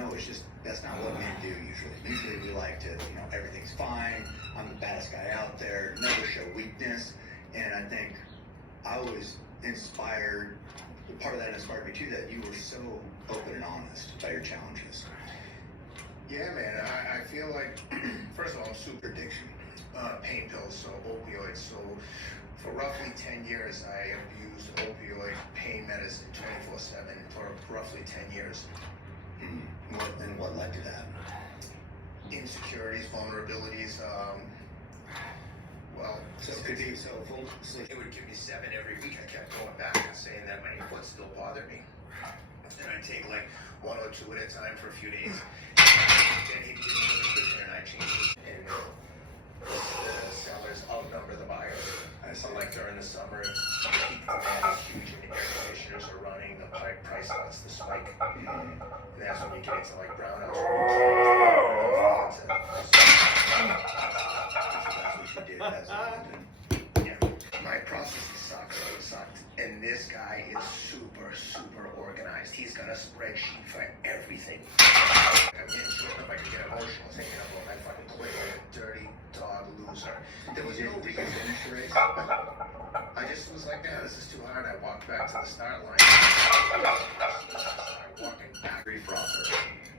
know, it's just, that's not what men do usually. Usually we like to, you know, everything's fine, I'm the baddest guy out there, never show weakness. And I think I was inspired, part of that inspired me too, that you were so open and honest about your challenges. Yeah, man, I feel like, first of all, I'm super addiction. Pain pills, so opioids. So for roughly 10 years, I abused opioid pain medicine 24/7 for roughly 10 years. And what led to that? Insecurities, vulnerabilities. Well, So it could be so it would give me 7 every week. I kept going back and saying that my foot still bothered me. And I'd take like 1 or 2 at a time for a few days. Then he'd give me a prescription and I'd change it. And the sellers outnumber the buyers. So like during the summer, the peak demand is huge and the air conditioners are running, the price starts to spike. And that's when you get into like brownouts. Yeah, my processes sucked. And this guy is super organized. He's got a spreadsheet for everything. I'm getting short up, I could get emotional thinking of him. I fucking quit like a dirty dog loser. There was no reason to finish the race. I just was like, yeah, this is too hard. I walked back to the start line. I walking back. Free frother.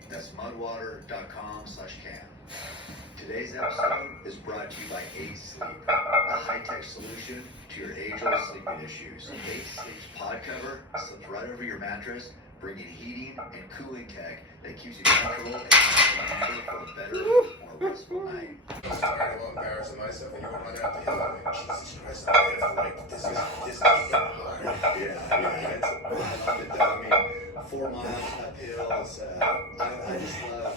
That's mudwater.com/can. Today's episode is brought to you by 8 Sleep, a high-tech solution to your age-old sleeping issues. 8 Sleep's pod cover slips right over your mattress, bringing heating and cooling tech that keeps you comfortable and grounded for a better, more restful night. I'm sorry about embarrassing myself when you were running up the hill. I'm like, Jesus Christ, I have to like, this is getting hard. Yeah. I mean, 4 miles uphill, I just love,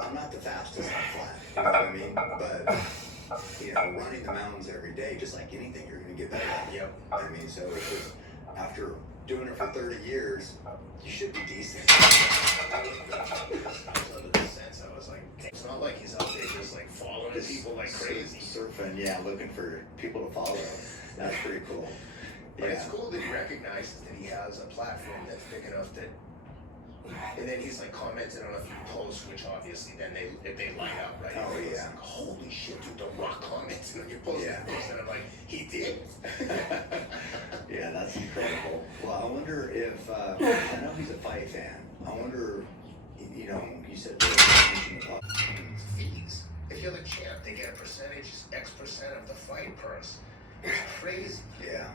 I'm not the fastest on flat, you know what I mean? But, you know, running the mountains every day, just like anything, you're going to get better at. Yep. I mean, so it's just, after doing it for 30 years, you should be decent. I was like, it's not like he's out there just like following people like crazy. Surfing, yeah, looking for people to follow. That's pretty cool. But Yeah. it's cool that he recognizes that he has a platform that's big enough that, and then he's like commenting on a few posts, which obviously then they light up, right? Oh, It's yeah. like, holy shit, dude, The Rock comments on your post, Yeah. and I'm like, he did. Yeah, that's incredible. Well, I wonder if, I know he's a fight fan. I wonder, you know, you said Fees. If you're the champ, they get a percentage, X% of the fight purse. It's crazy. Yeah.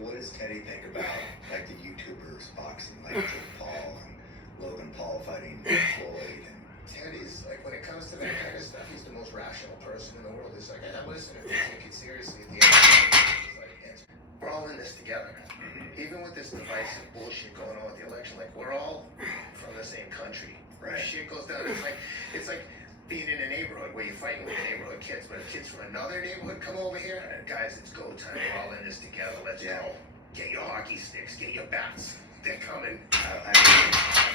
What does Teddy think about, like, the YouTubers boxing, like Jake Paul and Logan Paul fighting Floyd? And Teddy's, like, when it comes to that kind of stuff, he's the most rational person in the world. He's like, listen, if you take it seriously at the end of the day, he's like, we're all in this together. Even with this divisive bullshit going on with the election, like, we're all from the same country. Right. Shit goes down. It's like being in a neighborhood where you're fighting with neighborhood kids, but if kids from another neighborhood come over here, and guys, it's go time. We're all in this together. Let's go. Get your hockey sticks. Get your bats. They're coming. I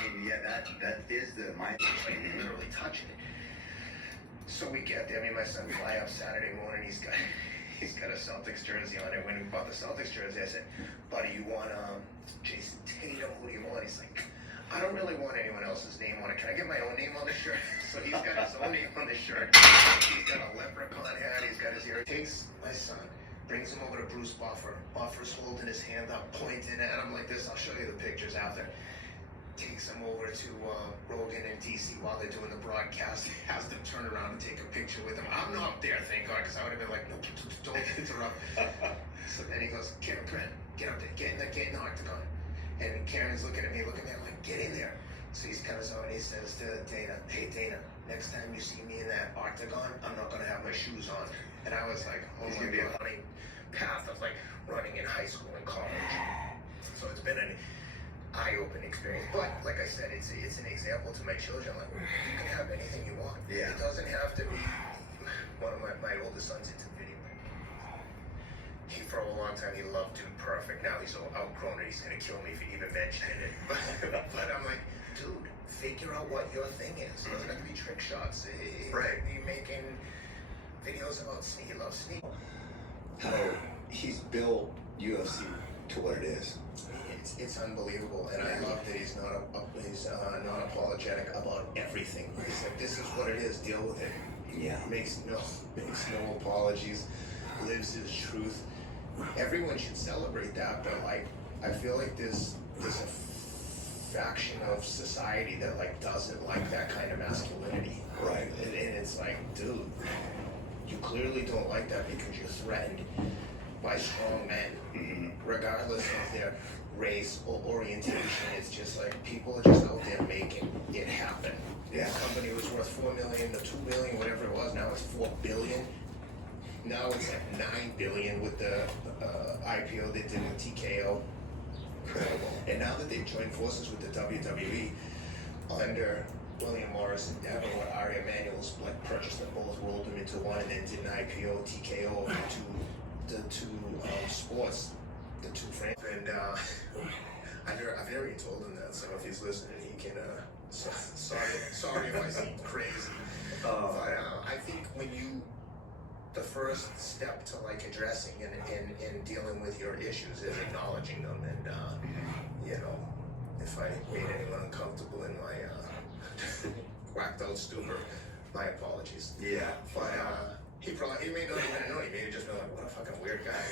mean, yeah, that is the mindset. Like, literally touching it. So we get there. Me and my son fly up Saturday morning. He's got a Celtics jersey on it. When we bought the Celtics jersey, I said, buddy, you want Jason Tatum? Who do you want? He's like, I don't really want anyone else's name on it. Can I get my own name on the shirt? So he's got his own name on the shirt. He's got a leprechaun hat. He's got his ear. Takes my son, brings him over to Bruce Buffer. Buffer's holding his hand up, pointing at him like this. I'll show you the pictures after. Takes him over to Rogan and DC while they're doing the broadcast. Has them turn around and take a picture with him. I'm not there, thank God, because I would have been like, no, don't interrupt. So then he goes, Karen, get up there, get in the octagon. And Karen's looking at me, I'm like, get in there. So he's kind of so, and he says to Dana, hey Dana, next time you see me in that octagon, I'm not gonna have my shoes on. And I was like, oh my God, running path of like running in high school and college. So it's been an eye-opening experience. But like I said, it's an example to my children. Like, you can have anything you want. Yeah. It doesn't have to be. One of my oldest son's into video. He, for a long time, he loved Dude Perfect. Now he's outgrown it. He's gonna kill me for even mentioning it. But I'm like, dude, figure out what your thing is. It doesn't have to be trick shots. Right. You're making videos about sneak. He loves sneak. How he's built UFC to what it is. it's unbelievable, and I love that he's not apologetic about everything. He's like, this is what it is. Deal with it. Yeah. Makes no apologies. Lives his truth. Everyone should celebrate that, but like, I feel like there's a faction of society that like doesn't like that kind of masculinity. Right. And it's like, dude, you clearly don't like that because you're threatened by strong men, regardless of their race or orientation. It's just like people are just out there making it happen. Yeah. The company was worth $4 million to $2 billion, whatever it was. Now it's $4 billion. Now it's like $9 billion with the IPO they did with TKO. Incredible. And now that they've joined forces with the WWE under William Morris Endeavor, where Ari Emanuel's like purchased them both, rolled them into one, and then did an IPO, TKO, of the two sports, the two franchises. And I've never even told him that, so if he's listening, he can. Sorry if I seem crazy. But I think the first step to like addressing and dealing with your issues is acknowledging them, and you know, if I made anyone uncomfortable in my whacked out stupor, my apologies. Yeah. But he may not even know. He may just be like, what a fucking weird guy.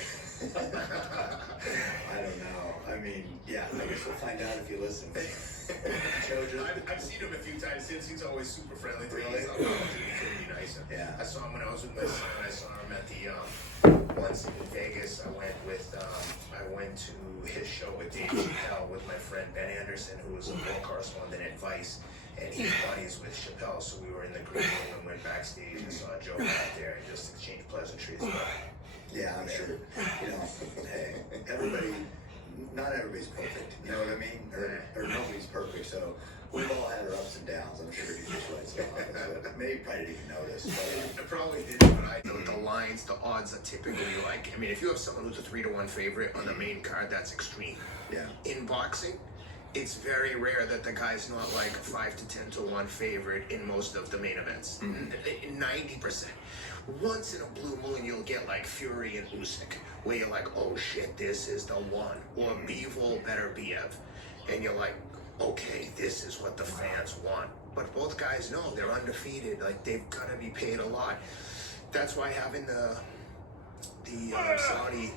I don't know. I mean, yeah, I guess we'll find out if you listen. I've seen him a few times since. He's always super friendly to me. He's like, oh, dude, he couldn't be nicer. Yeah. I saw him when I was with my son. I saw him at the once in Vegas. I went to his show with Dave Chappelle with my friend Ben Anderson, who was a war correspondent at Vice, and he's buddies with Chappelle. So we were in the green room and went backstage and saw Joe out there and just exchanged pleasantries. But yeah, I'm sure. You know, hey, not everybody's perfect. You know what I mean? Or nobody's perfect. So we've all had our ups and downs. I'm sure he just writes it off. But maybe probably didn't even notice. I probably did, but I know the lines, the odds are typically like, I mean, if you have someone who's a 3-1 favorite on the main card, that's extreme. Yeah. In boxing, it's very rare that the guy's not like 5 to 10 to 1 favorite in most of the main events. 90%. Once in a blue moon, you'll get like Fury and Usyk, where you're like, oh shit, this is the one. Or Bivol better Biev. And you're like, okay, this is what the fans want. But both guys know they're undefeated. Like, they've got to be paid a lot. That's why having the Saudi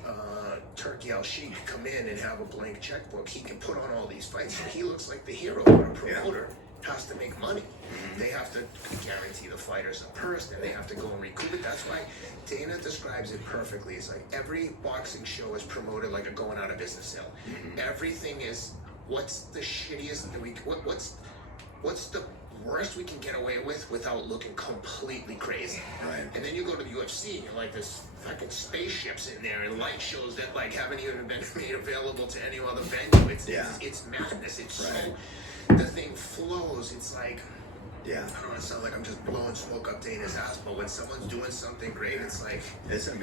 Turkey Al Sheikh come in and have a blank checkbook, he can put on all these fights. So he looks like the hero, but a promoter has to make money. They have to guarantee the fighters a purse, and they have to go and recoup it. That's why Dana describes it perfectly. It's like every boxing show is promoted like a going out of business sale. Everything is, what's the shittiest that what's the worst we can get away with without looking completely crazy. Right. And then you go to the UFC and you're like, there's fucking spaceships in there and light shows that like haven't even been made available to any other venue. It's madness. It's so, the thing flows. It's like, I don't know, it sounds like I'm just blowing smoke up Dana's ass, but when someone's doing something great, it's like, it's amazing.